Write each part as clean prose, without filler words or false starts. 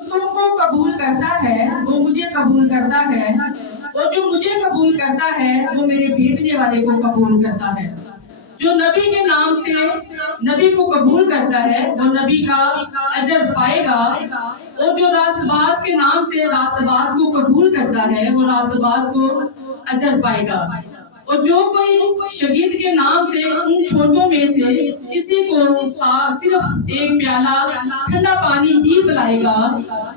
तुमको कबूल करता है वो मुझे कबूल करता है, और जो मुझे कबूल करता है वो मेरे भेजने वाले को कबूल करता है। जो नबी के नाम से नबी को कबूल करता है वो नबी का अजर पाएगा, और जो रास्तबाज के नाम से रास्तबाज को कबूल करता है वो रास्तबाज को अजर पाएगा। और जो कोई शहीद के नाम से उन छोटों में से किसी को सिर्फ एक प्याला ठंडा पानी ही पिलाएगा,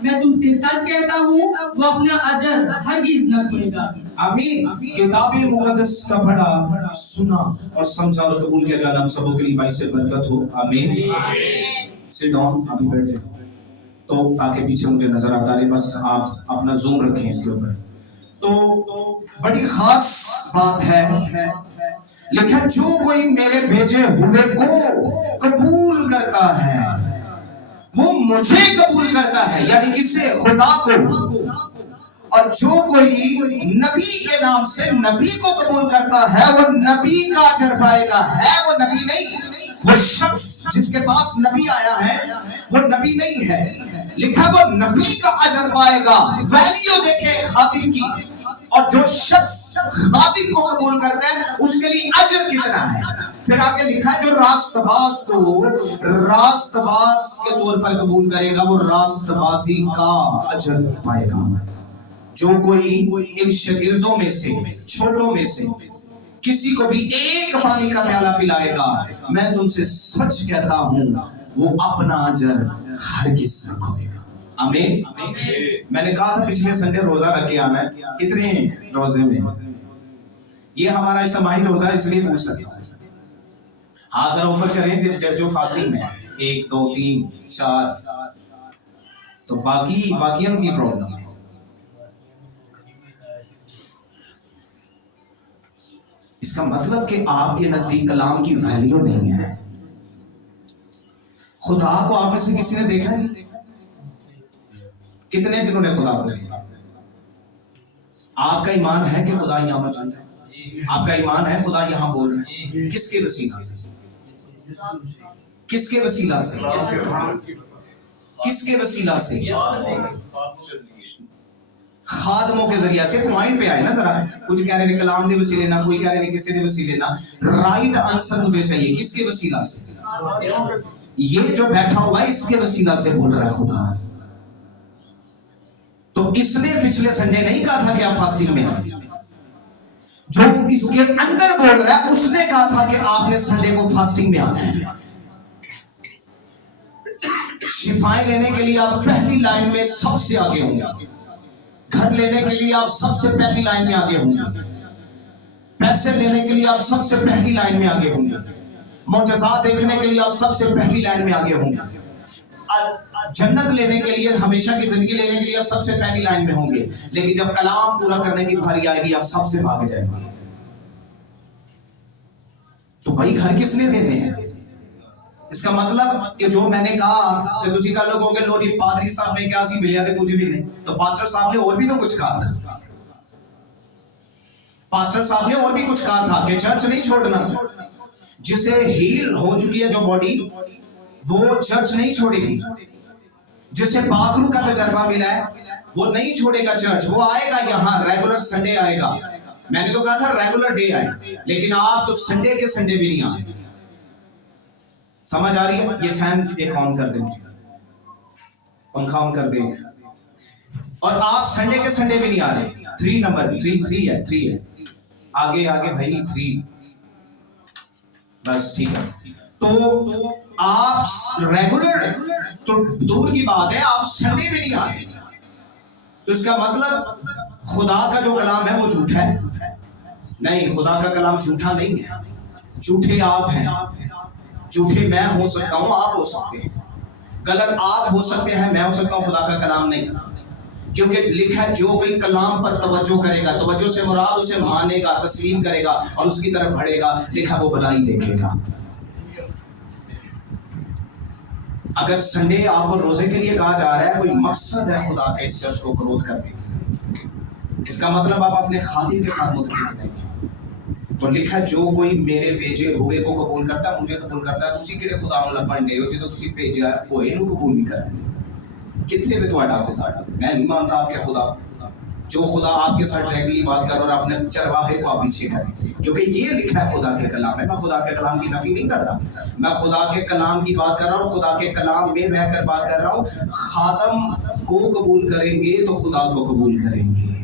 मैं तुमसे सच कहता हूँ वो अपना अजर हरगिज़ न खोएगा। आमीन। किताब मुकद्दस का पढ़ा, सुना और समझा और कबूल किया जाना हम सबों के लिए भाई से बरकत हो। आमीन। सिट डाउन, अभी बैठ जाओ तो ताकि पीछे मुझे नजर आता रहे, बस आप अपना जूम रखें इसके ऊपर। तो बड़ी खास बात है, लिखा जो कोई मेरे भेजे हुए को कबूल करता है वो मुझे कबूल करता है, यानी किससे? खुदा को। और जो कोई नबी के नाम से नबी को कबूल करता है वो नबी का अजर पाएगा। है वो नबी नहीं, वो शख्स जिसके पास नबी आया है वो नबी नहीं है, लिखा वो नबी का अजर पाएगा। वैल्यू देखे खादिम की, और जो शख्स खादिम को कबूल करता है उसके लिए अजर कितना है। फिर आगे लिखा है जो रास्तबाज को रास्तबाज के तौर पर कबूल करेगा वो रास्तबाजी का अजर पाएगा। जो कोई इन शागिर्दों में से, छोटों में से किसी को भी एक पानी का प्याला पिलाएगा, मैं तुमसे सच कहता हूं वो अपना अजर हरगिज़ न खोएगा। आमीन। मैंने कहा था पिछले संडे रोजा रख के आना है, कितने रोजे में? ये हमारा इज्तिमाही रोजा, इसलिए पूछ सकता हूँ। हाथ जरा ऊपर करें जो फास्टिंग में है, 1 2 3 4, तो बाकी उनकी प्रॉब्लम है। इसका मतलब कि आपके नजदीक कलाम की वैल्यू नहीं है। खुदा को आप में से किसी ने देखा है? कितने जिन्होंने खुदा को देखा? आपका ईमान है कि खुदा यहाँ मौजूद है? आपका ईमान है खुदा यहाँ बोल रहे हैं? किसके वसीला से? किसके वसीला से? किसके वसीला से? खादमों के जरिया से। पॉइंट पे आए ना जरा, कुछ कह रहे हैं कलाम दे वसीले ना, कोई कह रहे हैं किसी दे वसीले ना। राइट आंसर मुझे चाहिए, किसके वसीला से? ये जो बैठा हुआ है इसके वसीला से बोल रहा है खुदा। तो इसने पिछले संडे नहीं कहा था कि आप फास्टिंग में हैं। जो इसके अंदर बोल रहा है उसने कहा था कि आपने संडे को फास्टिंग में आना है। शिफाएं लेने के लिए आप पहली लाइन में सबसे आगे होंगे, घर लेने के लिए आप सबसे पहली लाइन में आगे होंगे, पैसे लेने के लिए आप सबसे पहली लाइन में आगे होंगे, मौजज़ात देखने के लिए आप सबसे पहली लाइन में आगे होंगे, जन्नत लेने के लिए, हमेशा की जिंदगी लेने के लिए आप सबसे पहली लाइन में होंगे। लेकिन जब कलाम पूरा करने की बारी आएगी आप सबसे भाग जाएंगे। तो भाई घर किसने देने हैं? इसका मतलब कि जो मैंने कहा कि तुसी कल लोगों के लोग पादरी साहब ने क्या सी मिलिया थे, कुछ भी नहीं, तो पास्टर साहब ने और भी तो कुछ कहा था। पास्टर साहब ने और भी कुछ कहा था कि चर्च नहीं छोड़ना। जिसे हील हो चुकी है जो बॉडी, वो चर्च नहीं छोड़ेगी। जिसे बाथरूम का तजर्बा मिला है वो नहीं छोड़ेगा चर्च, वो आएगा यहाँ, रेगुलर संडे आएगा। मैंने तो कहा था रेगुलर डे आए, लेकिन आप तो संडे के संडे भी नहीं आए। समझ आ रही है? ये फैन एक ऑन कर दे, पंखा ऑन कर दे। और आप संडे के संडे भी नहीं आ रहे। 3 नंबर 3 है आगे भाई 3, बस ठीक है। तो आप रेगुलर तो दूर की बात है, आप संडे भी नहीं आ रहे। तो इसका मतलब खुदा का जो कलाम है वो झूठा है? नहीं, खुदा का कलाम झूठा नहीं है। झूठे आप हैं, झूठे मैं हो सकता हूँ, आप हो सकते हैं, गलत आप हो सकते हैं, मैं हो सकता हूँ, खुदा का कलाम नहीं। क्योंकि लिखा है जो कोई कलाम पर तवज्जो करेगा, तवज्जो से मुराद उसे मानेगा, तस्लीम करेगा और उसकी तरफ बढ़ेगा, लिखा वो भलाई देखेगा। अगर संडे आपको रोजे के लिए कहा जा रहा है, कोई मकसद है खुदा के इस चर्च को ग्रोथ करने का, इसका मतलब आप अपने खादिम के साथ मुतफिक नहीं है। तो लिखा जो कोई मेरे भेजे हुए को कबूल करता, मुझे कबूल करता, तुसी किहड़े खुदा नूं लभण दे हो जो तुसी भेजिया होए नूं कबूल नहीं करदे। कितने में तुम्हारा खुदा? मैं नहीं मानता आपके खुदा। जो खुदा आपके साथ डायरेक्टली बात कर रहा और अपने चरवाहे को आप पीछे करें, क्योंकि ये लिखा है खुदा के कलाम में। मैं खुदा के कलाम की नफी नहीं कर रहा, मैं खुदा के कलाम की बात कर रहा हूँ, खुदा के कलाम में रहकर बात कर रहा हूँ। खादम को कबूल करेंगे तो खुदा को कबूल करेंगे।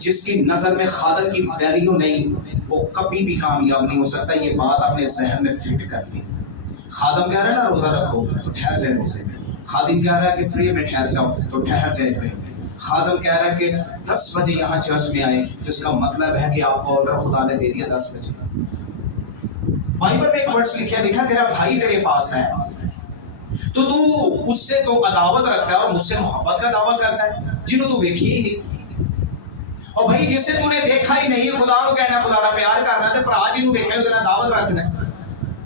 जिसकी नजर में खादम की वैल्यू नहीं, वो कभी भी कामयाब नहीं हो सकता। ये बात अपने जहन में फिट कर ली। खादम कह रहा है ना रोजा रखो तो ठहर जाए रोजे में, खादिम कह रहा है कि प्रे में ठहर जाओ तो ठहर जाए प्रे में, खादम कह रहा है कि 10 बजे यहाँ चर्च में आए, जिसका मतलब है कि आपको ऑर्डर खुदा ने दे दिया 10 बजे। बाइबल में एक वर्ड्स लिखा तेरा भाई तेरे पास है तो तू उससे तो अदावत रखता है और मुझसे मोहब्बत का दावा करता है जिन्हों तू देखी ही नहीं। और भाई जिससे तूने देखा ही नहीं, खुदा को कहना खुदा का प्यार करना है, भरा जिन्हों देखा ही दावत रखना है।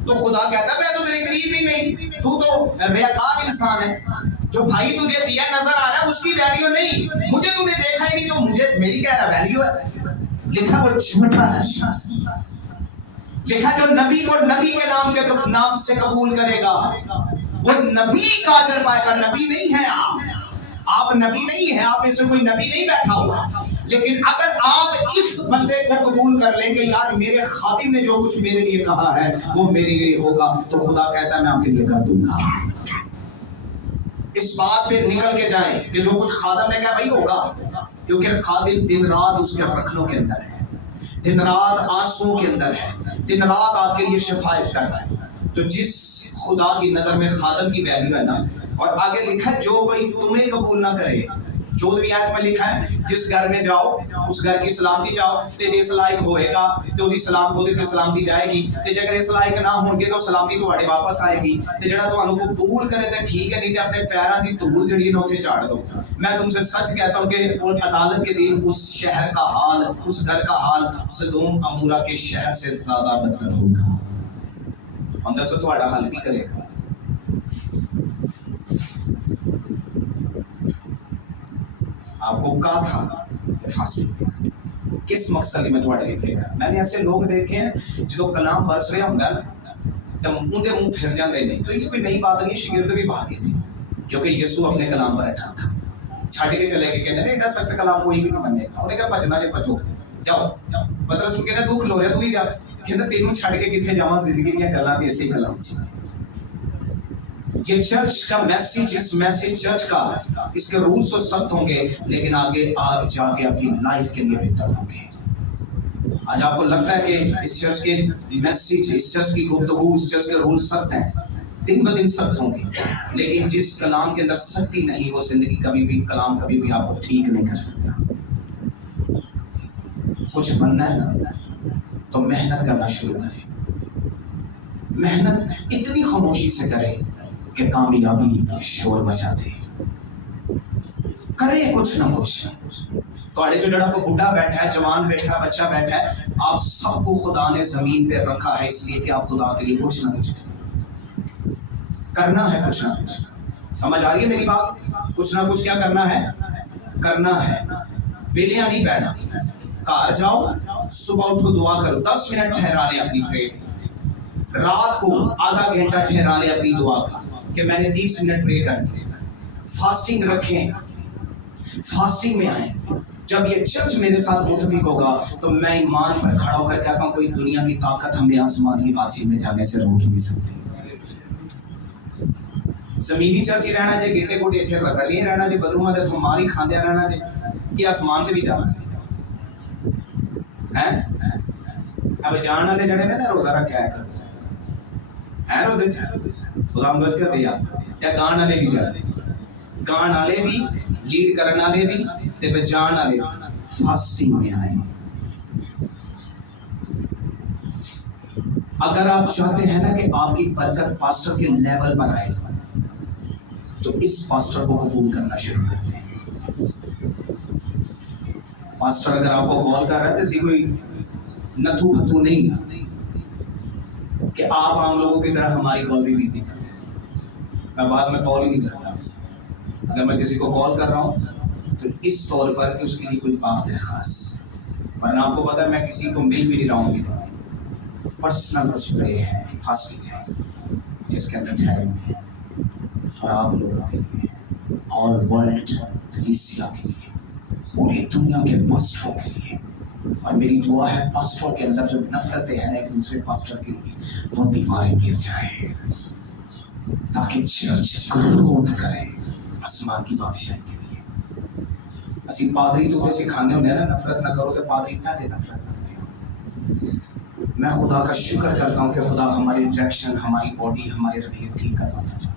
तो खुदा कहता है मैं तो तेरे करीब ही नहीं, तू तो रियाकार इंसान है। जो भाई तुझे दिया नजर आ रहा है उसकी वैल्यू नहीं, मुझे तूने देखा ही नहीं तो मुझे मेरी क्या वैल्यू है। लिखा वो झूठा है, लिखा जो नबी को नबी के नाम से कबूल करेगा वो नबी का अजर पाएगा। नबी नहीं है आप नबी नहीं है, आप में से कोई नबी नहीं बैठा हुआ, लेकिन अगर आप इस बंदे को कबूल कर लेंगे, यार मेरे खादिम ने जो कुछ मेरे लिए कहा है वो मेरे लिए होगा, तो खुदा कहता है मैं आपके लिए कर दूंगा। इस बात पे निकल के जाएं कि जो कुछ खादिम ने कहा भाई होगा, क्योंकि खादिम दिन रात उसके रखनों के अंदर है, दिन रात आंसू के अंदर है, दिन रात आपके लिए शिफायत करता है। तो जिस खुदा की नजर में खादिम की वैल्यू है ना, और आगे लिखा है जो कोई तुम्हें कबूल ना करे, 14वीं आयत में लिखा है जिस घर में जाओ उस घर की सलामती जाओ ते जिस लायक होएगा ते ओदी सलामती जाएगी, ते जेकर इस लायक ना होणगे तो सलामती तुहाडे वापस आएगी। ते जेड़ा तुहानू कबूल करे ते ठीक है, नहीं ते अपने पैरां दी धूल जड़ी ना उथे झाड़ दो। मैं तुमसे सच कहता हूं कि और अदालत के दिन उस शहर का हाल, उस घर का हाल सदोम अमूरा के शहर से ज्यादा बदतर होगा। हम दसो तुहाडा हाल की करेगा? आपको कहा था कि फांसी किस मकसद में तुम्हारे लिए प्रेयर? मैंने ऐसे लोग देखे हैं जो कलाम बरस रहा होंगे तो उनके मुंह फिर जाते नहीं, तो ये कोई नई बात नहीं, शागिर्द भी भागे थे क्योंकि यीशु अपने कलाम पर रखा था। छड़ के चले गए, कहते एडा सख्त कलाम कोई भी नहीं मनेगा। उन्हें कहा भजना जे बचो जाओ, पतरस कहना दुख लो रहा तू भी जा, कहता तेनू छड़ के किथे जावां, जिंदगी दी गल्लां ते इसे कलाम च। ये चर्च का मैसेज, इस मैसेज चर्च का, इसके रूल्स तो सख्त होंगे लेकिन आगे आप जाके अपनी लाइफ के लिए बेहतर होंगे। आज आपको लगता है कि इस चर्च के मैसेज, इस चर्च की गुफ्तगू, इस चर्च के रूल्स सख्त हैं, दिन ब दिन सख्त होंगे, लेकिन जिस कलाम के अंदर सख्ती नहीं वो जिंदगी कलाम कभी भी आपको ठीक नहीं कर सकता। कुछ बनना है ना तो मेहनत करना शुरू करें, मेहनत इतनी खामोशी से करें कि कामयाबी शोर मचा दे। करे कुछ ना कुछ। तो जो जड़ा को बुढ़ा बैठा है, जवान बैठा है, बच्चा बैठा है, आप सबको खुदा ने जमीन पे रखा है इसलिए कि आप खुदा के लिए कुछ ना कुछ करना है, कुछ ना कुछ। समझ आ रही है मेरी बात? कुछ ना कुछ क्या करना है? करना है। वेलियां नहीं बैठना, घर जाओ, सुबह उठो, दुआ करो, 10 मिनट ठहरा ले अपनी प्रेयर, रात को आधा घंटा ठहरा ले अपनी दुआ का कि मैंने 30 मिनट प्रे करनी है। फास्टिंग रखें, फास्टिंग में आए। जब ये चर्च मेरे साथ मुतफिक होगा तो मैं ईमान पर खड़ा होकर कहता हूँ कोई दुनिया की ताकत हमें आसमान की बादशाही में जाने से रोक ही नहीं सकती। जमीनी चर्च ही रहना जे, गिट्टे गुटे इत्थे रगड़े रहना जे, बदरूमा दे थमारी खांदे रहना जे, कि आसमान ते भी जाना है। अब जान वाले जड़े ने ना रोजा रखा है रोजे च खुदा बरकत दिया, या गान वाले भी जाने, गान वाले भी, लीड करने वाले भी ते बजान वाले फास्टिंग में आए। अगर आप चाहते हैं ना कि आपकी बरकत पास्टर के लेवल पर आए तो इस पास्टर को कबूल करना शुरू कर दें। पास्टर अगर आपको कॉल कर रहा है तो कोई नथू फथू नहीं है कि आप आम लोगों की तरह हमारी कॉल भी बिजी करते हैं। मैं बाद में कॉल ही नहीं करता आपसे। अगर मैं किसी को कॉल कर रहा हूँ तो इस तौर पर कि उसके लिए कोई बात है खास, वरना आपको पता है मैं किसी को मिल भी नहीं रहा हूँ। पर्सनल कुछ प्रे है, फास्टिंग है जिसके अंदर ठहरे हुए हैं और आप लोगों के लिए ऑल वर्ल्ड कलीसिया के लिए, पूरी दुनिया के पास्टरों के लिए। और मेरी दुआ है पास्टरों के अंदर जो नफरतें हैं एक दूसरे पास्टर के लिए, वो दीवारें गिर जाए, ताकि चर्च ग्रोथ करे आसमान की बादशाही के लिए। असी पादरी तो सिखाने होने ना नफरत ना करो, तो पादरी पहले नफरत ना करें। मैं खुदा का शुक्र करता हूँ कि खुदा हमारी डायरेक्शन, हमारी बॉडी, हमारे रवैये ठीक करवाता जाए।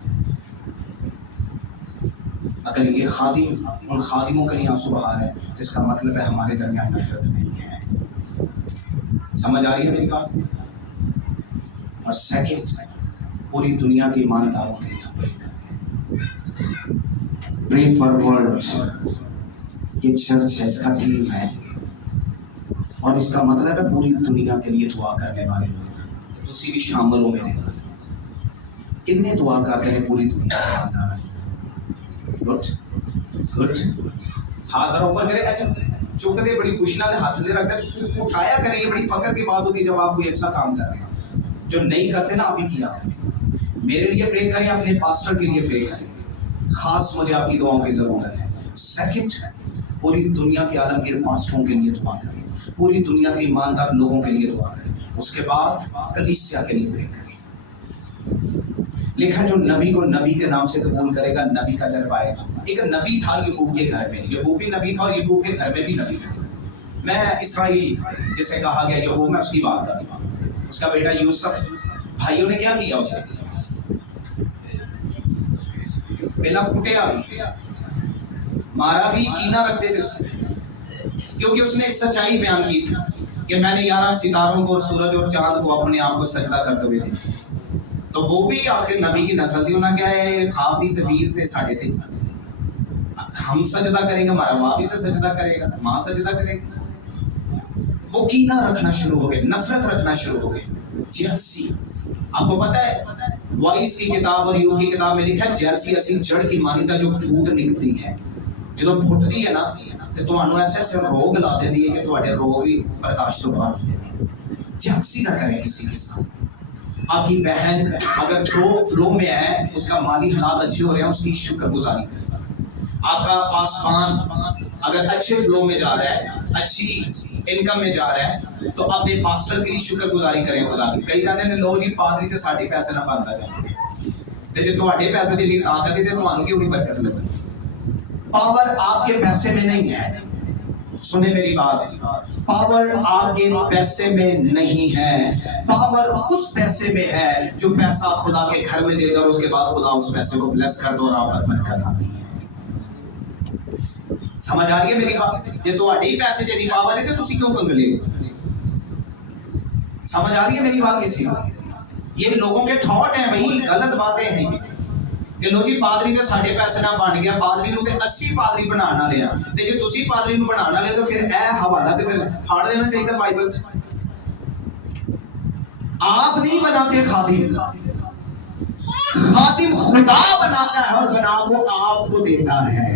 अगर ये खादिम उन खादिमों के लिए आंसू बहा रहे हैं तो इसका मतलब है हमारे दरमियान नफरत नहीं है। समझ आ रही है मेरी बात? और सेकंड, पूरी दुनिया के ईमानदारों के लिए प्रे करें, प्रे फॉर वर्ल्ड। ये चर्च है, इसका थीम है, और इसका मतलब है पूरी दुनिया के लिए दुआ करने वाले लोग। तो तुसी भी शामिल हो मेरे नाल। कितने दुआ करते हैं पूरी दुनिया के ईमानदार? गुड गुड, हाथ जरा ऊपर करें। अच्छा, चुकते बड़ी खुशी नाल हाथ ले रखते, उठाया करें। ये बड़ी फकर की बात होती है जब आप कोई अच्छा काम कर रहे हैं। जो नहीं करते ना, आप ही किया करें। मेरे लिए प्रे करें, अपने पास्टर के लिए प्रे करें, खास मुझे आपकी दुआओं की जरूरत है। सेकंड, पूरी दुनिया के आलमगीर पास्टरों के लिए दुआ करें, पूरी दुनिया के ईमानदार लोगों के लिए दुआ करें। उसके बाद कलीसिया के लिए प्रे करें। लिखा जो नबी को नबी के नाम से कबूल करेगा, नबी का जलवा आएगा। एक नबी था याकूब के घर में, याकूब भी नबी था और याकूब के घर में भी नबी था। मैं इसराइल जिसे कहा गया याकूब, मैं उसकी बात कर रहा हूँ। उसका बेटा यूसुफ, भाइयों ने क्या किया उसे? पहला कुटिया भी, मारा भी, कीना रखते थे उससे, क्योंकि उसने एक सच्चाई बयान की थी कि मैंने 11 सितारों को, सूरज और चांद को अपने आप को सजदा करते हुए देखा। तो वो भी आखिर नबी की नस्ल थी। उन्होंने क्या है, ख्वाब भी तबीर थे साढ़े थे। हम सजदा करेंगे, हमारा बाप भी से सजदा करेगा, माँ सजदा करेगी। वो कीना रखना शुरू हो गए, नफरत रखना शुरू हो गए, जेलसी। आपको पता है वाइस की किताब और यूब की किताब में लिखा है जेलसी असी जड़ की मान्यता जो फूट निकलती है, जो फुटती है ना, तो ਤੁਹਾਨੂੰ ऐसे ऐसे रोग ला देती है कि ਤੁਹਾਡੇ रोग भी बर्दाश्त तो बाहर होते हैं। जेलसी ना करें किसी के साथ। आपकी बहन अगर फ्लो में है, उसका माली हालात अच्छे हो रहे हैं, उसकी शुक्रगुजारी करें। आपका पासवान अगर अच्छे फ्लो में जा रहा है, अच्छी इनकम में जा रहा है, तो अपने पास्टर के लिए शुक्रगुजारी करें खुदा की। कई जाने ने लो जी पादरी ते साडे पैसे ना बनता जाए, ते जे तुहाडे पैसे दी जिहड़ी ताकत है, ते तुहानू क्यों नहीं बरकत लगदी? पावर आपके पैसे में नहीं है। सुने मेरी बात, पावर आपके पैसे में नहीं है, पावर उस पैसे में है जो पैसा खुदा के घर में देता, और उसके बाद खुदा उस पैसे को ब्लेस कर दो और आप पर बरकत आती है। समझ आ रही है मेरी बात? जे ਤੁਹਾਡੇ पैसे च नहीं पावर है तो ਤੁਸੀਂ क्यों कंगले? समझ आ रही है मेरी बात? ये लोगों के थॉट हैं भाई, गलत बातें हैं कि लो जी पादरी ਦੇ ਸਾਡੇ ਪੈਸੇ ਨਾਲ ਬਣ ਗਿਆ, ਪਾਦਰੀ ਨੂੰ ਤੇ 80 ਪਾਦਰੀ ਬਣਾਉਣ ਵਾਲੇ ਆ, ਤੇ ਜੇ ਤੁਸੀਂ ਪਾਦਰੀ ਨੂੰ ਬਣਾਉਣ ਵਾਲੇ ਤਾਂ ਫਿਰ ਇਹ ਹਵਾਲਾ ਤੇ ਫਿਰ ਫਾੜ ਦੇਣਾ ਚਾਹੀਦਾ ਬਾਈਬਲ 'ਚ। आप नहीं बनाते खादिम, खादिम खुदा बनाता है और बना वो आपको देता है।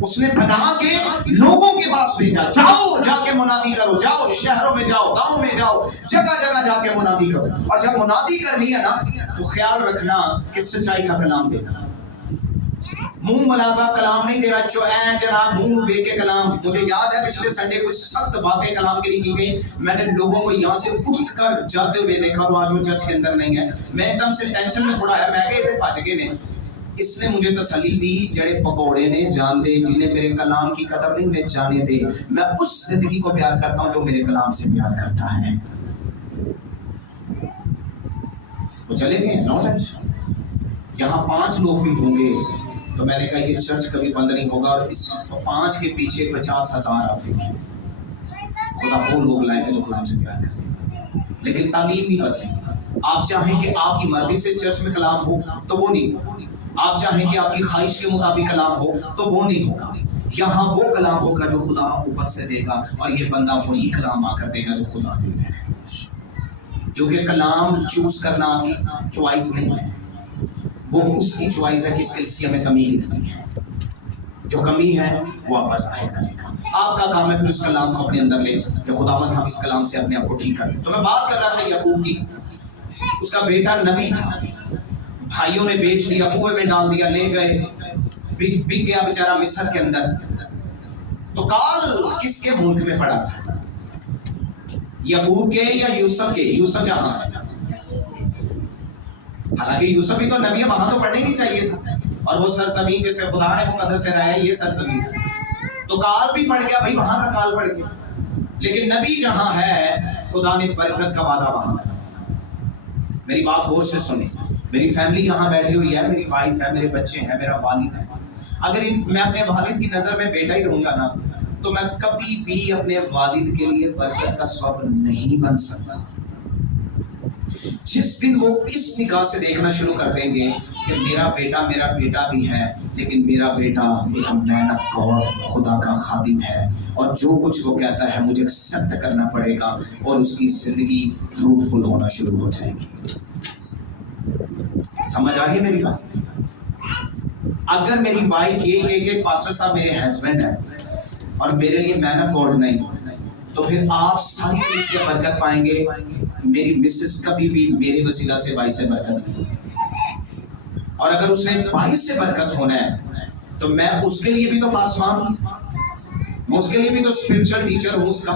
उसने बना के लोगों के पास भेजा, जाओ जाके मुनादी करो, जाओ शहरों में जाओ, गांव में जाओ, जगह जगह जाके मुनादी करो। और जब मुनादी करनी है ना, तो ख्याल रखना कि सच्चाई का कलाम देना, मुंह मलाजा कलाम नहीं देना। जो है जनाब मुंह बे के कलाम। मुझे याद है पिछले संडे कुछ सख्त बातें कलाम के लिए की गई, मैंने लोगों को यहाँ से उठ कर जाते हुए देखा, और आज वो चर्च के अंदर नहीं है। मैं एकदम से टेंशन में थोड़ा है, मैं गए भज गए ने। इसने मुझे तसल्ली दी, जड़े पकौड़े ने जान दे, जिन्हें मेरे कलाम की कदर नहीं उन्हें जाने दे। मैं उस जिंदगी को प्यार करता हूँ जो मेरे कलाम से प्यार करता है। वो चले गए, नो टेंशन। यहाँ 5 लोग भी होंगे तो मैंने कहा ये चर्च कभी बंद नहीं होगा, और इस 5 के पीछे 50,000 आप देखिए। खुदा वो लोग लाएंगे जो कलाम से प्यार करेंगे, लेकिन तालीम नहीं बदलेगी। आप चाहें कि आपकी मर्जी से इस चर्च में कलाम हो तो वो नहीं होगा। आप चाहें कि आपकी ख्वाहिश के मुताबिक कलाम हो तो वो नहीं होगा। यहाँ वो कलाम होगा जो खुदा ऊपर से देगा, और ये बंदा वही कलाम आकर देगा जो खुदा दे रहा है। क्योंकि कलाम चूज करना आपकी चॉइस नहीं है, वो उसकी चॉइस है कि इस कलीसिया में कमी कितनी है। जो कमी है वो आप जाहिर करेगा। आपका काम है फिर उस कलाम को अपने अंदर ले कि खुदावंद हम इस कलाम से अपने आप को ठीक कर दें। तो मैं बात कर रहा था याकूब की, उसका बेटा नबी था, भाइयों ने बेच लिया, कुएं में डाल दिया, ले गए, बिक गया बेचारा मिस्र के अंदर। तो काल किसके मुल्क में पड़ा था? याकूब के या यूसुफ के? यूसुफ जहां है, हालांकि यूसुफ भी तो नबी है, वहां तो पढ़ने नहीं चाहिए था। और वो सरजमीन जैसे खुदा ने मुकद्दस कराया, ये सरजमीन तो काल भी पड़ गया भाई, वहां तक काल पड़ गया। लेकिन नबी जहां है, खुदा ने बरकत का वादा वहां है। मेरी बात गौर से सुने, मेरी फैमिली यहाँ बैठी हुई है, मेरी वाइफ है, मेरे बच्चे हैं, मेरा वालिद है। अगर मैं अपने वालिद की नजर में बेटा ही रहूंगा ना, तो मैं कभी भी अपने वालिद के लिए बरकत का सबब नहीं बन सकता। जिस दिन वो इस निगाह से देखना शुरू कर देंगे कि मेरा बेटा भी है, लेकिन मेरा बेटा एक मैन ऑफ गॉड, खुदा का खादिम है, और जो कुछ वो कहता है मुझे एक्सेप्ट करना पड़ेगा, और उसकी जिंदगी फ्रूटफुल होना शुरू हो जाएगी। समझ आ रही है मेरी बात? अगर मेरी वाइफ ये कहे कि पास्टर साहब मेरे हस्बैंड है और मेरे लिए मैन ऑफ गॉड नहीं, तो फिर आप सारी चीज से बरकत पाएंगे। मेरी मिसेस कभी भी मेरे वसीला से भाई से बरकत नहीं, और अगर उसने भाई से बरकत होना है तो मैं उसके लिए भी तो पासवान हूं, मैं उसके लिए भी तो स्पिरिचुअल टीचर हूं उसका,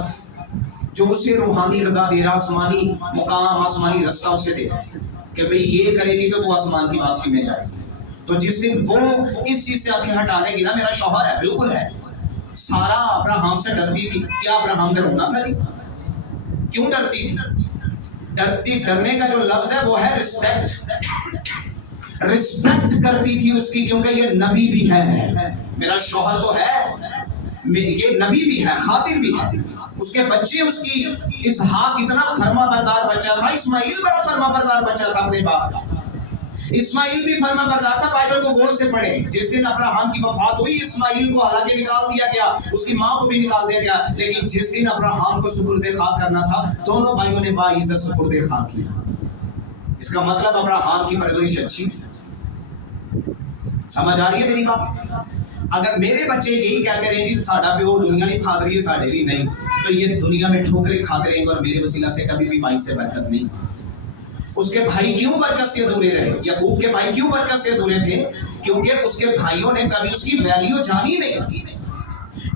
जो उसे रूहानी गज़ा दे रहा, आसमानी मुकाम, आसमानी रास्ता उसे दे रहा कि भाई ये करेगी तो वो आसमान की बादशाही में जाएगी। तो जिस दिन वो इस चीज से आंखें हटा देगी ना, मेरा शौहर है, बिल्कुल है, सारा अब्राहम से डरती थी, क्या अब्राहम डरना था जी? क्यों डरती थी? डरने का जो लफ्ज है वो है रिस्पेक्ट। रिस्पेक्ट करती थी उसकी, क्योंकि ये नबी भी है, मेरा शौहर तो है, ये नबी भी है, खातिम भी है। उसके बच्चे, उसकी इसहाक इतना फर्मा बरदार बच्चा था, इस्माइल बड़ा फर्मा बरदार बच्चा था अपने बाप का, इस्माइल भी फर्मा बरदार था। बाइबल को गौर से पढ़े, जिस दिन अब्राहम की वफात हुई, इस्माइल को हालांकि निकाल दिया गया, उसकी माँ को भी निकाल दिया गया, लेकिन जिस दिन अब्राहम को सुपुर्दे खाक करना था, दोनों भाइयों ने बाइज्जत सुपुर्दे खाक किया। इसका मतलब अब्राहम की परवरिश अच्छी थी। समझ आ रही है मेरी बात? अगर मेरे बच्चे यही कहते रहे जी साडा प्यो दुनिया नहीं खा रही है, साढ़े भी नहीं, तो ये दुनिया में ठोकरें खाते रहेंगे और मेरे वसीला से कभी भी भाई से बरकत नहीं। उसके भाई क्यों बरकत से अधूरे रहे? याकूब के भाई क्यों बरकत से अधूरे थे? क्योंकि उसके भाइयों ने कभी उसकी वैल्यू जानी नहीं।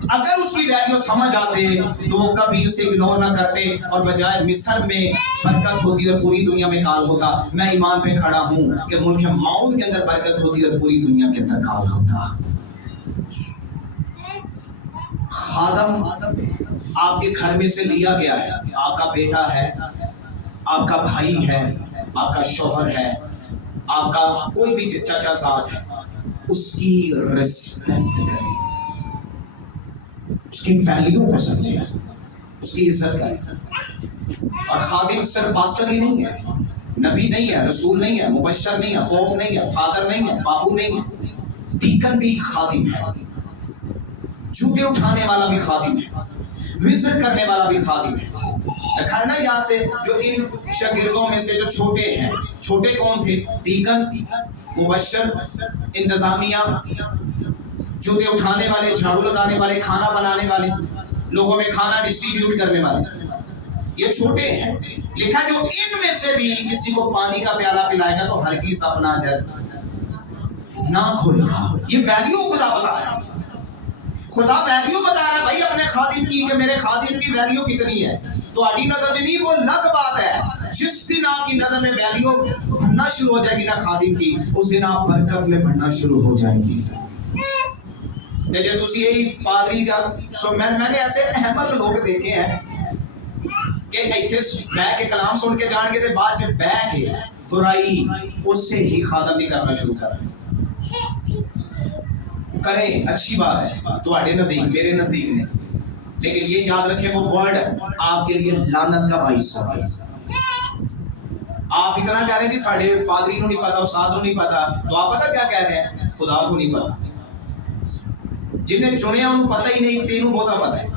अगर उसकी वैल्यू समझ आते तो वो कभी उसे इग्नोर ना करते, और बजाय मिस्र में बरकत होती और पूरी दुनिया में काल होता। मैं ईमान पे खड़ा हूँ कि मुल्क मौत के अंदर बरकत होती और पूरी दुनिया के अंदर काल होता। खादम आपके घर में से लिया गया है, आपका बेटा है, आपका भाई है, आपका शौहर है, आपका कोई भी चाचा साथ है, उसकी रिस्पेक्ट करें, उसकी वैल्यू को समझे, उसकी इज्जत करें। और खादिम सिर्फ पास्टर ही नहीं है, नबी नहीं है, रसूल नहीं है, मुबश्शिर नहीं है, कौम नहीं है, फादर नहीं है, बाबू नहीं है, डीकन भी खादिम है, जूते उठाने वाला भी खादिम है, विजिट करने वाला भी खादिम है। देखा है ना यहाँ से, जो इन शागिर्दों में से जो छोटे हैं, छोटे कौन थे? डीकन, मुबश्शिर, इंतजामिया, जूते उठाने वाले, झाड़ू लगाने वाले, खाना बनाने वाले, लोगों में खाना डिस्ट्रीब्यूट करने वाले, ये छोटे हैं। लिखा जो इनमें से भी किसी को पानी का प्याला पिलाएगा तो हरगिज़ अपना अजर ना खोएगा। ये वैल्यू खुदा बता रहा है, खुदा वैल्यू बता रहा है भाई अपने खादिम की, कि मेरे खादिम की वैल्यू कितनी है। तो आड़ी नजर में नहीं, वो अलग बात है। जिस दिन आपकी नजर में वैल्यू बढ़ना शुरू हो जाएगी ना खादिम की, उस दिन आप बरकत में बढ़ना शुरू हो जाएंगी। देखिए तुसी यही पादरी मैंने ऐसे अहमद लोग देखे हैं कि इत्थे बह के कलाम सुन के जान के ते बाद च बह के बुराई उससे ही खादम नहीं करना शुरू कर करें। अच्छी बात है, तुम्हारे नजदीक, मेरे नजदीक नहीं, लेकिन ये याद रखें वो वर्ड आपके लिए लानत का बाइस होगा। आप इतना कह रहे हैं जी साढ़े पादरी को नहीं पता, उस्ताद को नहीं पता, तो आप पता क्या कह रहे हैं? खुदा को नहीं पता। जिन्हें चुनिया उन्हें पता ही नहीं, तेनों बहुता पता है।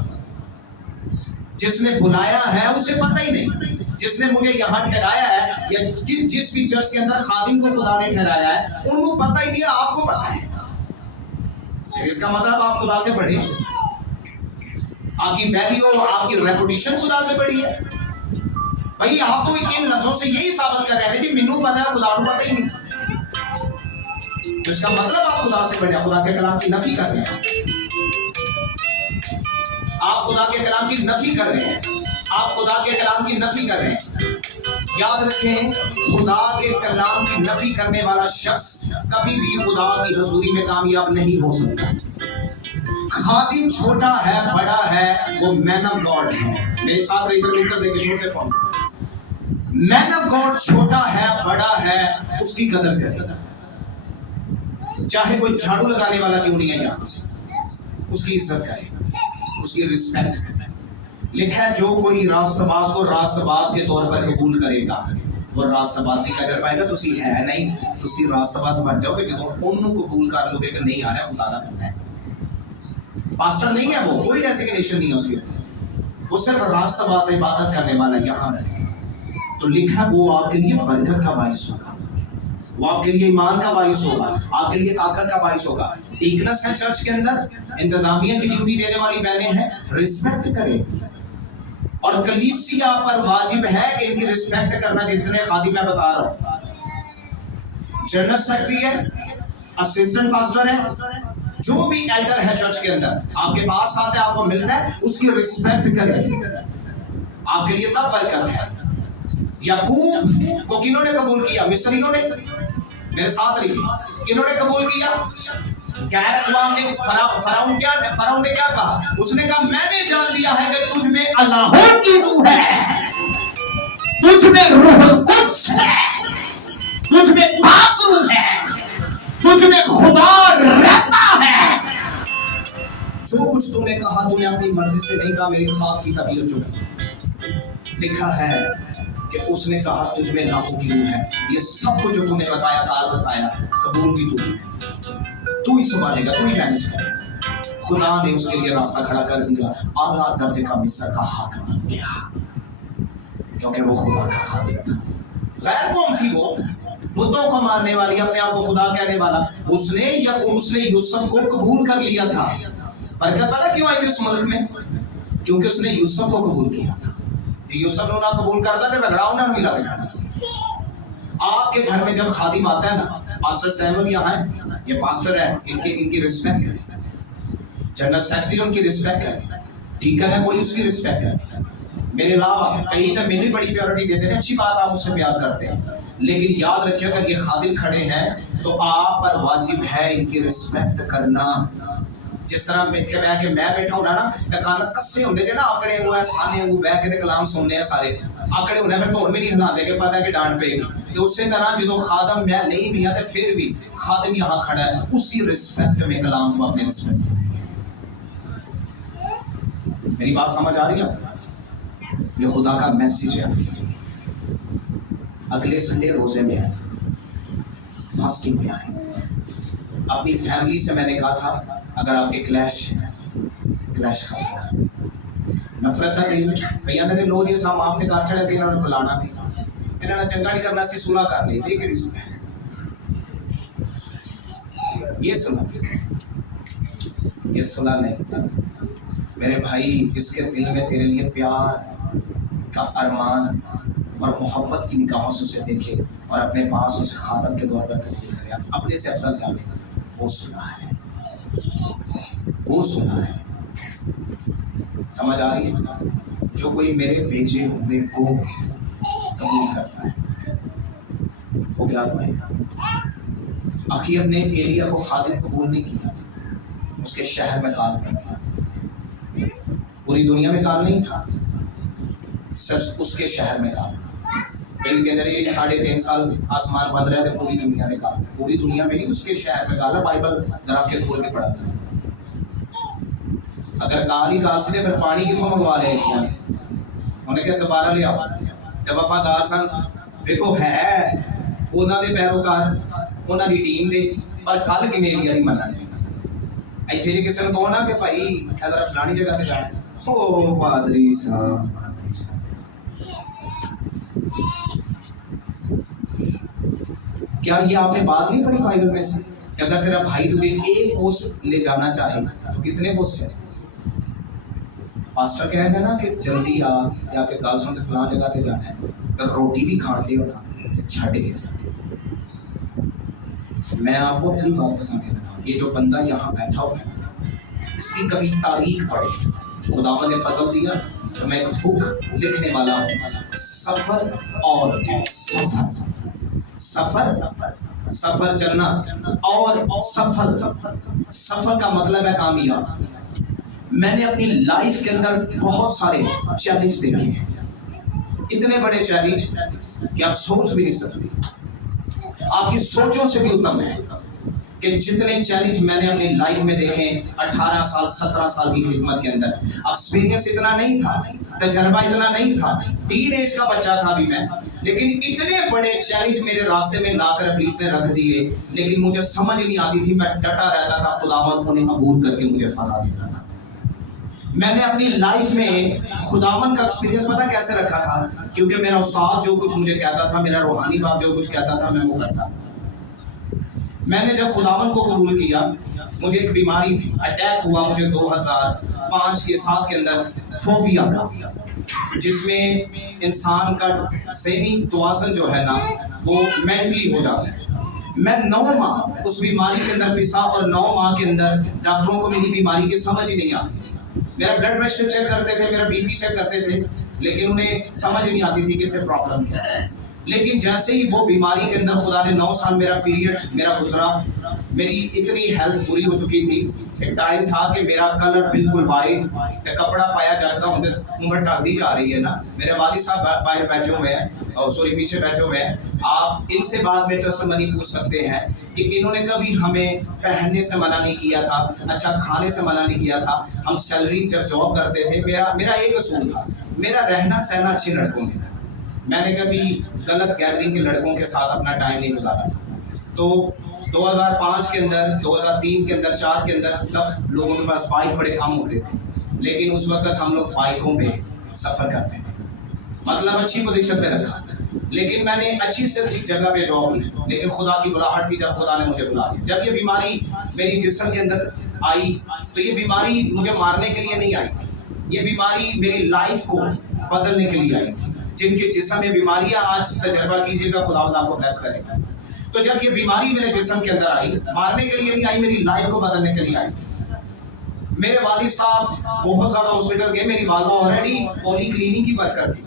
जिसने बुलाया है उसे पता ही नहीं, जिसने मुझे यहाँ ठहराया है या जिस भी चर्च के अंदर खादिम को खुदा ने ठहराया है उनको पता ही नहीं है, आपको पता है। इसका मतलब आप खुदा से पढ़े, आपकी वैल्यू, आपकी रेपुटेशन खुदा से बढ़ी है। भाई आप तो इन लफ्जों से यही साबित कर रहे हैं कि मैनू पता है, खुदा को पता ही नहीं। تو اس کا مطلب آپ خدا سے بڑے، خدا کے کلام کی نفی کر رہے ہیں، آپ خدا کے کلام کی نفی کر رہے ہیں، آپ خدا کے کلام کی نفی کر رہے ہیں۔ یاد رکھیں، خدا کے کلام کی نفی کرنے والا شخص کبھی بھی خدا کی حضوری میں کامیاب نہیں ہو سکتا۔ خادم چھوٹا ہے بڑا ہے، وہ مین آف گاڈ ہے۔ میرے ساتھ رہی ادھر دیکھیں چھوٹے فون، مین آف گاڈ چھوٹا ہے بڑا ہے، اس کی قدر کرے، چاہے کوئی جھاڑو لگانے والا کیوں نہیں ہے یہاں سے، اس کی عزت کرے، اس کی رسپیکٹ کرے۔ لکھا ہے جو کوئی راست باز کو راست باز کے طور پر قبول کرے گا وہ راست بازی کا اجر پائے گا۔ تسی ہے نہیں، تسی راست باز بن جاؤ گے جب انہوں قبول کر لو گے کہ نہیں آ رہا ہے، خدا کا بندہ ہے، پاسٹر نہیں ہے، وہ کوئی ڈیزگنیشن نہیں ہے اس کے، وہ صرف راست باز عبادت کرنے والا یہاں رہے۔ تو لکھا ہے وہ آپ کے لیے برکت کا باعث ہوگا، وہ آپ کے لیے ایمان کا باعث ہوگا، آپ کے لیے طاقت کا باعث ہوگا۔ ڈیکنس ہے چرچ کے اندر، انتظامیہ کی ڈیوٹی دینے والی بہنیں ہیں، رسپیکٹ کریں، اور کلیسیا پر واجب ہے کہ ان کی رسپیکٹ کرنا، جتنے خادم میں بتا رہا ہوں، جنرل سیکرٹری ہے، اسسٹنٹ پاسٹر ہے، جو بھی ایلڈر ہے چرچ کے اندر، آپ کے پاس آتا ہے، آپ کو ملتا ہے، اس کی رسپیکٹ کریں، آپ کے لیے تب برکت ہے۔ یعقوب کو کنہوں نے قبول کیا؟ مصریوں نے۔ میرے ساتھ رہیے، کنہوں نے قبول کیا؟ غیر اقوام نے۔ فرعون نے کیا کہا؟ اس نے کہا میں نے جان لیا ہے کہ تجھ میں اللہ کی روح ہے، تجھ میں روح القدس ہے، تجھ میں پاک روح ہے، تجھ میں خدا رہتا ہے۔ جو کچھ تم نے کہا تم نے اپنی مرضی سے نہیں کہا، میری خواب کی طبیعت جو کی۔ لکھا ہے کہ اس نے کہا تجھ میں لاہو کی روح ہے۔ یہ سب کچھ جو تم نے بتایا، کار بتایا، قبول کی تو ہی سنبھالے گا، تو ہی مینج کرے گا۔ خدا نے اس کے لیے راستہ کھڑا کر دیا، اعلیٰ درجے کا مصر کا حاکم بن گیا، کیونکہ وہ خدا کا خادم تھا۔ غیر قوم تھی، وہ بتوں کو ماننے والی، اپنے آپ کو خدا کہنے والا۔ اس نے یوسف کو قبول کر لیا تھا۔ برکت پتہ کیوں آئی تھی اس ملک میں؟ کیونکہ اس نے یوسف کو قبول کیا تھا۔ یوسف نے نہ قبول کرتا کہ رگڑا انہیں ملا کے جانا سے۔ آپ کے گھر میں جب خادم آتا ہے نا، پاسٹر سیمل یہاں ہے، یہ پاسٹر ہے، ان کی رسپیکٹ کریں، جنرل سیکرٹری ان کی رسپیکٹ کریں، ڈیکن ہے کوئی اس کی رسپیکٹ کریں۔ میرے علاوہ کئی تو میری بڑی پیورٹی دیتے ہیں، اچھی بات، آپ اس سے پیار کرتے ہیں، لیکن یاد رکھیں اگر یہ خادم کھڑے ہیں تو آپ پر واجب ہے ان کی رسپیکٹ کرنا۔ جس طرح میں بیٹھا ہونا نا، کان کسے ہوندے جے نا، آکڑے ہوئے سانے ہوئے بیٹھ کے کلام سننے ہیں سارے آکڑے ہونے، پھر تو بھی نہیں ہلا دے کے پتہ ہے کہ ڈانٹ پے گی۔ تو اسی طرح جدو خادم میں نہیں بھی ہے، پھر بھی خادم یہاں کھڑا ہے، اسی رسپیکٹ میں کلام کو اپنے رسپیکٹ دیں۔ میری بات سمجھ آ رہی ہے؟ یہ خدا کا میسیج ہے۔ اگلے سنڈے روزے میں آئے، فاسٹنگ میں آئے۔ اپنی فیملی سے میں نے کہا تھا اگر آپ کے کلیش ختم کر، نفرت ہے دل میں، کئی میرے لوگ یہ سب معاف کر چڑھے سی، انہوں نے بلانا نہیں، انہوں نے چنگا نہیں کرنا سی، صلح کر لی تھی، کہ یہ صلح نہیں۔ میرے بھائی، جس کے دل میں تیرے لیے پیار کا ارمان اور محبت کی نگاہوں سے اسے دیکھے اور اپنے پاس اسے خادم کے طور پر قبول کرے، اپنے سے افضل جانے، وہ صلح ہے، وہ صلح ہے۔ سمجھ آ رہی ہے؟ جو کوئی میرے بھیجے ہوئے کو قبول کرتا ہے وہ کیا پائے گا؟ اخیب نے ایلیا کو خادم قبول نہیں کیا، اس کے شہر میں کال کر دیا، پوری دنیا میں کال نہیں تھا، صرف اس کے شہر میں کال تھا۔ کئی کہتے ہیں یہ 3.5 سال آسمان بند رہے تھے، پوری دنیا میں کال، پوری دنیا میں نہیں، اس کے شہر میں کال ہے۔ بائبل ذرا کے کھول کے پڑھا تھا، اگر کال ہی کال سے پھر پانی کتوں منگوا لے گیا، انہیں کہ دوبارہ لے آؤ۔ جب وفادار سن، دیکھو ہے انہوں نے پیروکار، انہوں نے ٹیم دے، پر کل کی میری نہیں مننا دے۔ ایتھے جی کسی نے کہنا کہ بھائی ادھر فلانی جگہ تے جانا، او پادری صاحب، کیا یہ آپ نے بات نہیں پڑھی بائبل میں سے کہ اگر تیرا بھائی تجھے ایک کوس لے جانا چاہے تو کتنے کوس سے؟ پاسٹر کہہ رہے تھے نا کہ جلدی آ کے گل سن تے فلاں جگہ تے جانا ہے، تو روٹی بھی کھان دے ہونا تے چھڈ کے جانا۔ मैं आपको अपनी बात बताने लगा, ये जो बंदा यहाँ बैठा हुआ है इसकी कभी तारीख पढ़े। खुदावन ने फजल दिया तो मैं एक बुक लिखने वाला हूँ, सफर और सफर। सफर सफर चलना और सफल। सफर का मतलब है कामयाब। मैंने अपनी लाइफ के अंदर बहुत सारे चैलेंज देखे हैं, इतने बड़े चैलेंज कि आप सोच भी नहीं सकते, आपकी सोचों से भी उत्तम है कि जितने चैलेंज मैंने अपनी लाइफ में देखे 18 साल 17 साल की खिदमत के अंदर, एक्सपीरियंस इतना नहीं था, तजर्बा इतना नहीं था, टीन एज का बच्चा था अभी मैं, लेकिन इतने बड़े चैलेंज मेरे रास्ते में लाकर पुलिस ने रख दिए, लेकिन मुझे समझ नहीं आती थी, मैं डटा रहता था, खुदावंद उन्हें अबूर करके मुझे फतह देता था। मैंने अपनी लाइफ में खुदावंद का एक्सपीरियंस पता कैसे रखा था, क्योंकि मेरा उस्ताद जो कुछ मुझे कहता था, मेरा रूहानी बाप जो कुछ कहता था, मैं वो करता था। मैंने जब खुदावंद को कबूल किया, मुझे एक बीमारी थी, अटैक हुआ मुझे 2005 के 7 के अंदर, फोबिया का, जिसमें इंसान का ज़हनी तवाज़ुन जो है ना वो मेंटली हो जाता है। मैं 9 माह उस बीमारी के अंदर पिसा और 9 माह के अंदर डॉक्टरों को मेरी बीमारी की समझ ही नहीं आती। मेरा ब्लड प्रेशर चेक करते थे, मेरा बीपी चेक करते थे, लेकिन उन्हें समझ नहीं आती थी कि इससे प्रॉब्लम क्या है। लेकिन जैसे ही वो बीमारी के अंदर खुदा ने 9 साल मेरा पीरियड मेरा गुजरा, मेरी इतनी हेल्थ बुरी हो चुकी थी, एक टाइम था कि मेरा कलर बिल्कुल वाइट, कपड़ा पाया जाता हूँ, उम्र टलती जा रही है ना। मेरे वालिद साहब बाहर बैठे हुए हैं, और सॉरी पीछे बैठे हुए हैं, आप इनसे बाद में तसल्ली पूछ सकते हैं कि इन्होंने कभी हमें पहनने से मना नहीं किया था, अच्छा खाने से मना नहीं किया था। हम सैलरी जब जॉब करते थे, मेरा एक असूल था, मेरा रहना सहना अच्छे लड़कों में था, मैंने कभी गलत गैदरिंग के लड़कों के साथ अपना टाइम नहीं गुजारा। तो 2005 के अंदर, 2003 के अंदर, 4 के अंदर सब लोगों के पास बाइक बड़े कम होते थे, लेकिन उस वक्त हम लोग बाइकों पे सफ़र करते थे, मतलब अच्छी पोजीशन पे रखा, लेकिन मैंने अच्छी से अच्छी जगह पे जॉब की, लेकिन खुदा की बुलाहट थी जब खुदा ने मुझे बुला लिया। जब ये बीमारी मेरी जिस्म के अंदर आई, तो ये बीमारी मुझे मारने के लिए नहीं आई थी, ये बीमारी मेरी लाइफ को बदलने के लिए आई थी। जिनके जिस्म में बीमारियां, आज तजर्बा कीजिएगा, खुदा आपको ब्लेस करेगा। तो जब ये बीमारी मेरे जिस्म के अंदर आई, मारने के लिए नहीं आई, मेरी लाइफ को बदलने के लिए आई। मेरे वालिद साहब बहुत ज़्यादा हॉस्पिटल गए, मेरी वालदा ऑलरेडी पॉली क्लिनिक की वर्कर थी,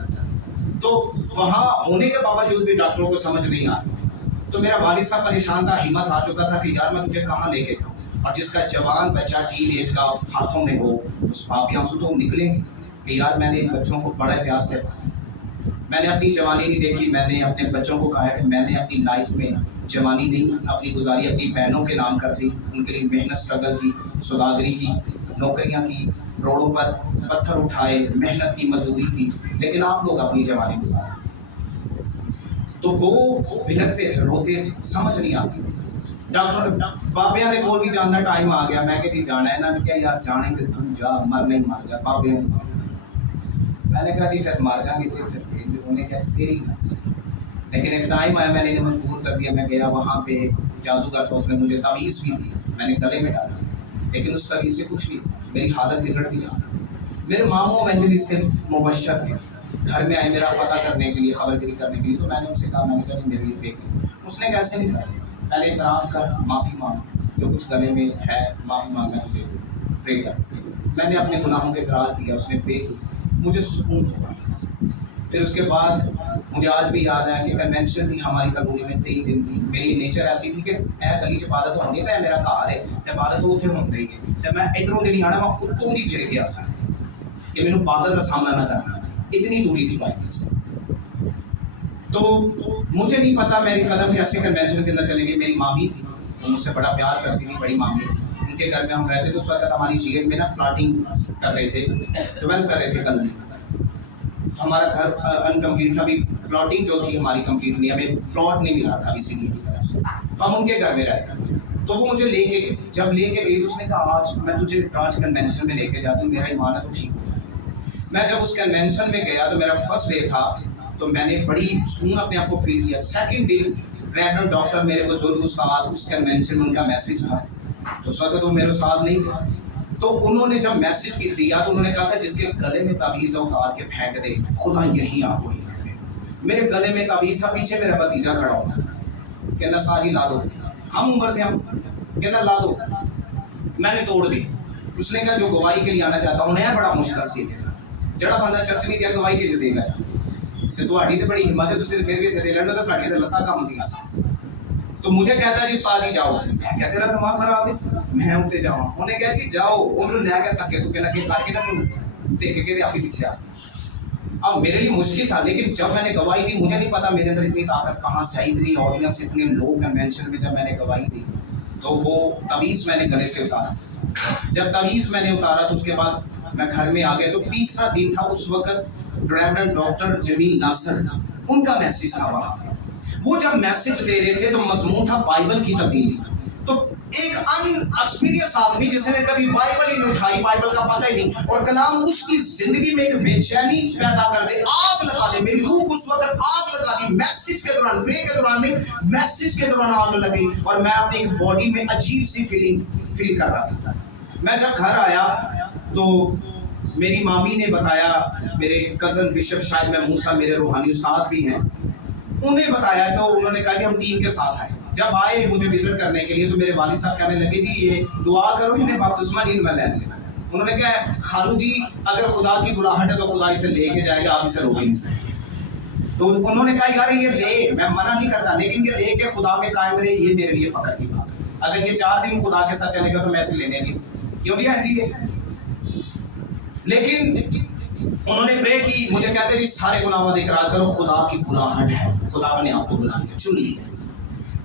तो वहाँ होने के बावजूद भी डॉक्टरों को समझ नहीं आ रही। तो मेरा वालिद साहब परेशान था, हिम्मत आ चुका था कि यार मैं तुझे कहाँ लेके जाऊँ, और जिसका जवान बच्चा टीन एज का हाथों में हो, उस बाप के आंसू तो निकलेंगे कि यार मैंने इन बच्चों को बड़े प्यार से पाला, मैंने अपनी जवानी नहीं देखी। मैंने अपने बच्चों को कहा कि मैंने अपनी लाइफ में जवानी नहीं अपनी गुजारी अपनी बहनों के नाम कर दी, उनके लिए मेहनत स्ट्रगल की, सौदागरी की, नौकरियां की, रोडों पर पत्थर उठाए, मेहनत की, मजदूरी की, लेकिन आप लोग अपनी जवानी गुजारे। तो वो भिनकते थे, रोते थे, समझ नहीं आती थी। डॉक्टर बाबिया ने बोल भी जानना टाइम आ गया, मैं कहती जाना है ना, क्या यार जाने तो तू जा, मर नहीं मार जा। बाबिया मैंने कहा जी फिर मार जाएंगे, फिर उन्होंने कहा तेरी मर्जी। लेकिन एक टाइम आया, मैंने इन्हें मजबूर कर दिया, मैं गया वहाँ पे जादूगर था, उसने मुझे तवीज़ भी दी, मैंने गले में डाला, लेकिन उस तवीज़ से कुछ नहीं था, मेरी हालत बिगड़ती जा रही थी। मेरे मामू एवेंजलिस्ट थे, मुबशर थे, घर में आए मेरा पता करने के लिए, खबरगिरी करने के लिए, तो मैंने उनसे कहा, मैंने कहा जी मेरे लिए पे करो। उसने कैसे नहीं कहा, पहले इतराफ़ कर, माफ़ी मांग, जो कुछ गले में है माफ़ी मांग, मैं तुझे प्रे कर। मैंने अपने गुनाहों का इकरार किया, उसने पे की, मुझे सुकून हुआ। फिर उसके बाद मुझे आज भी याद है कि कन्वेंशन थी हमारी कॉलोनी में 3 दिन की। मेरी नेचर ऐसी थी कि ए गली च इबादत होनी है, मेरा घर है, इबादत उत्थे होंदी है, तो मैं इधरों नहीं आना, मैं उत्तों नहीं फिर के आता कि मैंने बादल का सामना ना करना, इतनी दूरी थी बाइक से। तो मुझे नहीं पता मेरी कदम कैसे कन्वेंशन के अंदर चली गई। मेरी मामी थी, वो मुझसे बड़ा प्यार करती थी, बड़ी मामी थी, उनके घर में हम रहते थे। उस वक्त हमारी जीएन में ना प्लाटिंग कर रहे थे, डेवलप कर रहे थे कल में, तो हमारा घर अनकम्प्लीट था, अभी प्लॉटिंग जो थी हमारी कंप्लीट नहीं, हमें प्लॉट नहीं मिला था इसीलिए की तरफ से, तो हम उनके घर में रहते थे। तो वो मुझे लेके गई, जब लेके गई तो उसने कहा आज मैं तुझे राज कन्वेंशन में लेके जाती हूँ, मेरा ईमान है तो ठीक हो जाए। मैं जब उस कन्वेंशन में गया तो मेरा फर्स्ट डे था, तो मैंने बड़ी सुकून अपने आप को फील किया। सेकंड दिन रेवरेंड डॉक्टर मेरे बुजुर्ग उस्ताद, उस कन्वेंशन में उनका मैसेज था, तो उस वक्त तो मेरे साथ नहीं था, तो उन्होंने जब मैसेज दिया तो उन्होंने कहा था जिसके गले में तावीज़ उतार के फेंक दे, खुदा यही आपको ही करे। मेरे गले में तावीज़ था, पीछे मेरा भतीजा खड़ा हुआ, कहना साजी ला दो, हम उम्र थे, हम कहना ला दो, मैंने तोड़ दी। उसने कहा जो गवाही के लिए आना चाहता हूँ है बड़ा मुश्किल सी है, जड़ा बंदा चर्च नहीं गया गवाही के लिए देगा ਤੇ ਤੁਹਾਡੀ ਤੇ ਬੜੀ ਹਿੰਮਤ ਹੈ, ਤੁਸੀਂ ਫਿਰ ਵੀ ਇੱਥੇ ਰਹਿਣਾ, ਤਾਂ ਸਾਡੀਆਂ ਤੇ ਲੱਤਾਂ ਕੰਮ ਦੀਆਂ ਸੀ। तो मुझे कहता जी उस्ताद जी जाओ, मैं क्या तेरा दिमाग खराब है, मैं उत्ते जावां? उन्हें कहा जी जाओ, उन्होंने ले गया धक्के धुक्के लगे करके ना मैंने देख के आपके पीछे आ। अब मेरे लिए मुश्किल था, लेकिन जब मैंने गवाही दी, मुझे नहीं पता मेरे अंदर इतनी ताकत कहाँ से आई, इतनी ऑडियंस, इतने लोग कन्वेंशन में जब मैंने गवाही दी तो वो तवीज़ मैंने गले से उतारा। जब तवीज़ मैंने उतारा तो उसके बाद मैं घर में आ गया। तो तीसरा दिन था, उस वक्त रेवरेंड डॉक्टर जमील नासर उनका मैसेज था वहाँ। वो जब मैसेज दे रहे थे तो मजमून था बाइबल की तब्दीली। तो एक अनएक्सपीरियंस आदमी जिसने कभी बाइबल ही नहीं उठाई, बाइबल का पता ही नहीं, और कलाम उसकी जिंदगी में एक बेचैनी पैदा कर दे, आग लगा दे। मेरी रूह उस वक्त आग लगा दी, मैसेज के दौरान, प्रे के दौरान नहीं, मैसेज के दौरान आग लगी, और मैं अपनी बॉडी में अजीब सी फील कर रहा था। मैं जब घर आया तो मेरी मामी ने बताया, मेरे कज़न बिशप शायद मैं मूसा, मेरे रूहानी उस्ताद भी हैं, उन्हें बताया। तो उन्होंने कहा कि हम टीम के साथ आए। जब आए मुझे विजिट करने के लिए तो मेरे वालिद साहब कहने लगे जी ये दुआ करो इन्हें बपतिस्मा नहीं मैं लेने। उन्होंने कहा खालू जी अगर खुदा की बुलाहट है तो खुदा इसे लेके जाएगा, आप इसे रोक ही नहीं सकते। तो उन्होंने कहा यार ये ले, मैं मना नहीं करता, लेकिन ये ले के खुदा में कायम रहे, ये मेरे लिए फ़ख्र की बात है। अगर ये 4 दिन खुदा के साथ चलेगा तो मैं इसे लेने नहीं, क्योंकि हाँ जी। लेकिन उन्होंने प्रे की, मुझे कहते जी सारे गुनाहों का इकरार करो, खुदा की बुलाहट है, खुदा ने आपको बुला लिया, चुन लिया।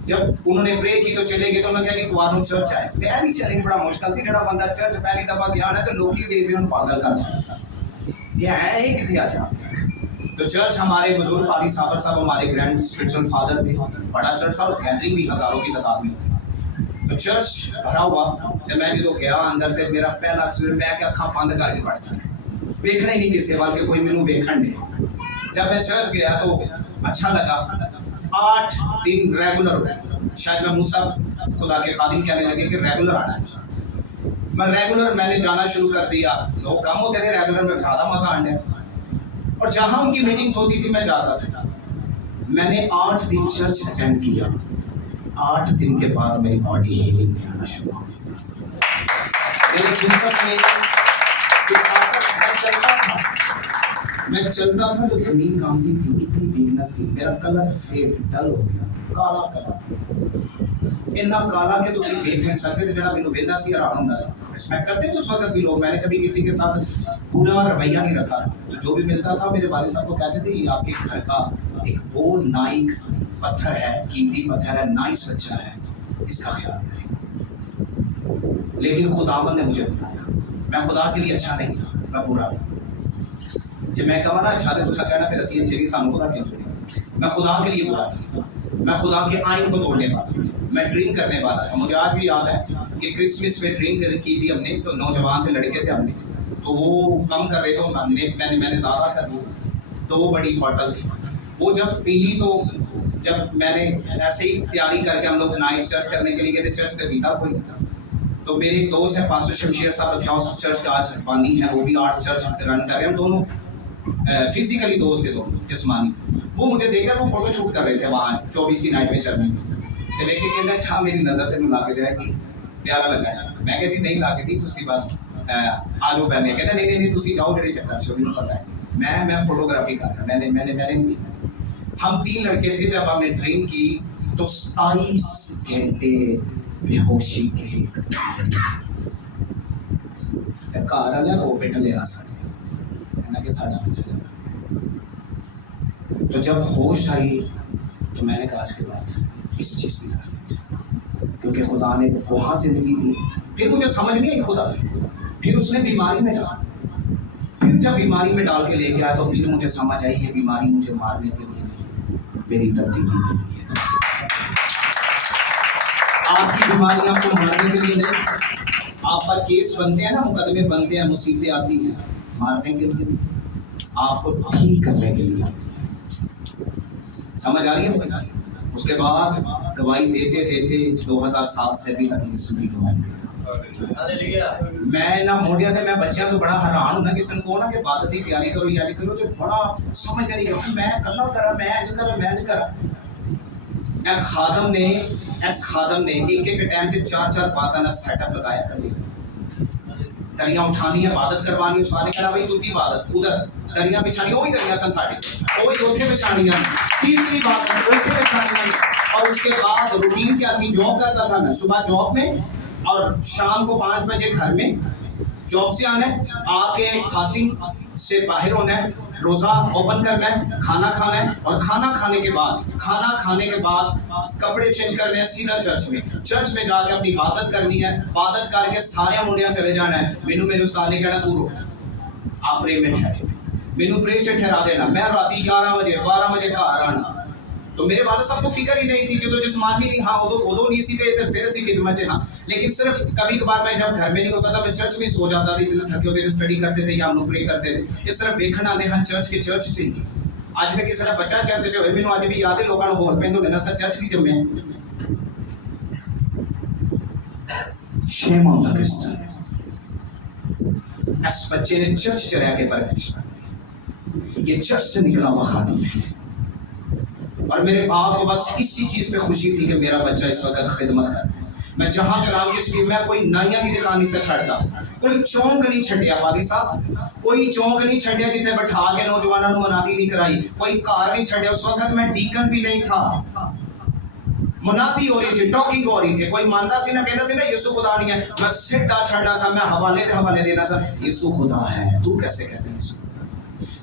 जब उन्होंने प्रे की तो चले गए। तो मैं कहा कि कुआरों चर्च आए, तो यह भी चैलेंज बड़ा मुश्किल सी, जड़ा बंदा चर्च पहली दफा गया ना तो लोग ही देख रहे पागल कर सकता, यह है ही कितनी अच्छा। तो चर्च हमारे बुजुर्ग पादी साबर साहब हमारे ग्रैंड स्पिरिचुअल फादर थे, बड़ा चर्च था और गैदरिंग भी हजारों की तादाद में होती। तो चर्च भरा हुआ, जब मैं जो गया अंदर तो मेरा पहला एक्सीडेंट, मैं क्या अखा बंद करके बैठ जाना, वेखना ही नहीं किसी वाल के कोई मैनू वेखण दे। जब मैं चर्च गया तो अच्छा लगा। 8 दिन रेगुलर, शायद मैं मूसा खुदा के खादिम कहने लगे कि रेगुलर आना है। मैं रेगुलर मैंने जाना शुरू कर दिया। लोग कम होते थे, रेगुलर में ज़्यादा मज़ा आने, और जहाँ उनकी मीटिंग्स होती थी मैं जाता था। मैंने 8 दिन चर्च अटेंड किया। 8 दिन के बाद मेरी बॉडी हीलिंग में आना शुरू हो गई। मेरे जिस्म में मैं चलता था तो जमीन कांपती थी, इतनी वीकनेस थी, मेरा कलर फेड डल हो गया, काला कलर, इतना काला कि तुम देख नहीं सकते थे। जरा मैंने वेंदा सी हैरान होता था। मैं करते तो उस वक्त भी लोग, मैंने कभी किसी के साथ पूरा रवैया नहीं रखा था। तो जो भी मिलता था मेरे वालिद साहब को कहते थे ये आपके घर का एक वो नाइक पत्थर है, कीमती पत्थर है, नाइस बच्चा है, इसका ख्याल करें। लेकिन खुदावन ने मुझे बताया, मैं खुदा के लिए अच्छा नहीं था, मैं बुरा था। जब मैं कहा ना अच्छा तो दूसरा कहना फिर असी अच्छे सानू खुदा क्यों चुने। मैं खुदा के लिए बुरा था, मैं खुदा के आइन को तोड़ने वाला था, मैं ड्रिंक करने वाला था। मुझे आज भी याद है कि क्रिसमस में ड्रिंक की थी हमने, तो नौजवान थे, लड़के थे हमने, तो वो कम कर रहे थे, मैंने ज़्यादा कर ली। 2 बड़ी बॉटल थी, वो जब पी ली तो जब मैंने ऐसे ही तैयारी करके हम लोग नाइट चर्च करने के लिए गए थे, चर्च से बीता कोई। तो मेरे एक दोस्त है पास्टर शमशेर साहब अथ्याउस चर्च का आज बानी है, वो भी 8 चर्च रन कर रहे हैं। हम दोनों फिजिकली दोस्त थे, दोनों जिस्मानी। वो मुझे देखकर वो फोटो शूट कर रहे थे वहाँ 24 की नाइट में चलने में। तो लेके कहना अच्छा मेरी नज़र तेन ला के जाएगी, प्यारा लगा है। मैं कहा जी नहीं ला के दी, तुसी बस आ जाओ पहने। कहना नहीं नहीं तुसी जाओ, जेडे चक्कर से मैंने पता है, मैं फोटोग्राफी कर रहा, मैंने नहीं की। हम 3 लड़के थे, जब हमने ड्रिंक की तो 27 घंटे बेहोशी के घर वाले रो पिट लिया कि साडा बच्चा चला। तो जब होश आई तो मैंने कहा आज के बाद इस चीज़ की जरूरत है, क्योंकि खुदा ने वहाँ जिंदगी दी। फिर मुझे समझ नहीं आई खुदा की, फिर उसने बीमारी में डाला, फिर जब बीमारी में डाल के ले गया तो फिर मुझे समझ आई ये बीमारी मुझे मारने के लिए नहीं, मेरी तब्दीली के लिए। आपकी बीमारी आपको मारने के लिए नहीं, आप पर केस बनते हैं ना, मुकदमे बनते हैं, मुसीबतें आती हैं, मारने के लिए, आपको ठीक करने के लिए। समझ आ रही है? उसके बाद गवाही देते देते 2007 से अभी तक यीशु की गवाही दे रहा। मैं ना मोड़िया थे, मैं बच्चा तो बड़ा हैरान होना कि सन को ना कि बात की तैयारी करो यारी करो, तो बड़ा समझ नहीं, मैं कला करा, मैं इंज करा। एक खादम ने इस खादम ने एक एक टाइम से 4-4 बातों का सेटअप लगाया कभी दरियां उठानी है इबादत करवानी उसने कहना भाई दूसरी इबादत उधर दरियां बिछानी वही दरियां सन साड़ी वही उठे बिछानियां तीसरी बात उठे बिछानियां और उसके बाद रूटीन क्या थी जॉब करता था मैं सुबह जॉब में और शाम को 5 बजे घर में जॉब से आना है आके फास्टिंग से बाहर होना है रोजा ओपन करना है खाना खाना है और खाना खाने के बाद कपड़े चेंज करने हैं सीधा चर्च में जाके अपनी इबादत करनी है इबादत करके सारे मुंडिया चले जाना है मैनू मेरे उस्ताद ने कहना तू रुक आप प्रे में ठहरे मैनू प्रे च ठहरा देना मैं राती 11 बजे 12 बजे घर आना तो मेरे वाले साहब को फिक्र ही नहीं थी जो जिस्मानी नहीं हाँ उदो नहीं सी थे फिर सी खिदमत हाँ लेकिन सिर्फ कभी कभार मैं जब घर में नहीं होता था मैं चर्च में सो जाता था इतने थके होते थे स्टडी करते थे या हम लोग प्रे करते थे ये सिर्फ देखना आते हाँ चर्च चाहिए आज तक किसी बच्चा चर्च जो है मैंने आज भी याद है लोगों को होर पेंदो ने सर चर्च नहीं जम्मे शेम ऑन द क्रिश्चियन इस बच्चे ने चर्च चला के परवरिश ये चर्च से निकला हुआ खादिम है और मेरे बाप को बस इसी चीज पे खुशी थी कि मेरा बच्चा इस वक्त खिदमत कर मैं जहां कलाम की स्कीम में कोई नाइया की दुकान से छड़ता कोई चौंक नहीं छड़िया फादी साहब कोई चौंक नहीं छड़िया जिथे बैठा के नौजवानों को मनादी नहीं कराई कोई कार नहीं छड़िया उस वक्त मैं डीकन भी नहीं था मुनादी हो रही थी टॉकिंग हो रही थी कोई मानता सी ना कहता सी ना यीशु खुदा नहीं है मैं सीधा छड़ा सा मैं हवाले देना सा यीशु खुदा है तू कैसे कहते हैं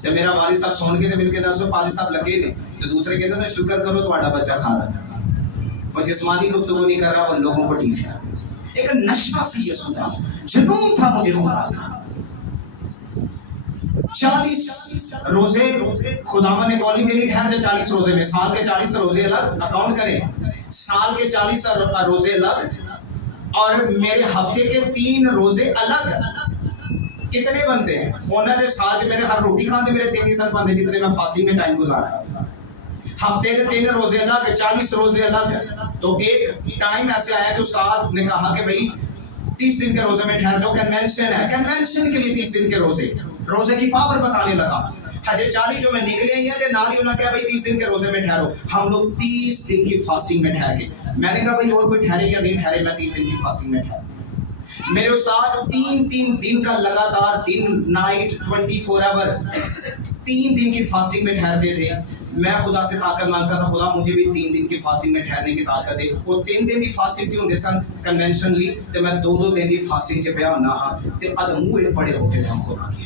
जब मेरा वालिद साहब सुन के मिल के दस पाजी साहब लगे ने तो दूसरे कहते हैं शुक्र करो तुम्हारा बच्चा खाना वो जिस्मानी गुफ्तगू नहीं कर रहा वो लोगों को टीच कर एक नशा सी यीशु था जुनून था मुझे खुदा का 40 रोजे खुदावन ने कॉलिंग देनी ठहर 40 रोजे में साल के 40 रोजे अलग अकाउंट करें साल के 40 रोजे अलग और मेरे हफ्ते के 3 रोजे अलग कितने बनते हैं उन्होंने साथ मेरे हर रोटी खाते मेरे 3 ही सन बनते जितने मैं फास्टिंग में टाइम गुजारता था हफ्ते के 3 रोजे अलग 40 रोजे अलग तो एक टाइम ऐसे आया कि उस्ताद ने कहा कि भाई 30 दिन के रोजे में ठहर जो कन्वेंशन है कन्वेंशन के लिए 30 दिन के रोजे की पावर बताने लगा हजे 40 जो मैं निकले ही है नाल ही उन्होंने कहा भाई 30 दिन के रोजे में ठहरो हम लोग 30 दिन की फास्टिंग में ठहर गए मैंने कहा भाई और कोई ठहरे या नहीं ठहरे मैं 30 दिन की फास्टिंग में ठहर मेरे उस्ताद 3 दिन का लगातार दिन नाइट 24 आवर 3 दिन की फास्टिंग में ठहरते थे मैं खुदा से ताकत मांगता था खुदा मुझे भी 3 दिन की फास्टिंग में ठहरने की ताकत दे वो 3 दिन की फास्टिंग थी होंगे सन कन्वेंशनली तो मैं 2 दिन की फास्टिंग च पिया होना हाँ ते अदमूहे बड़े होते थे खुदा के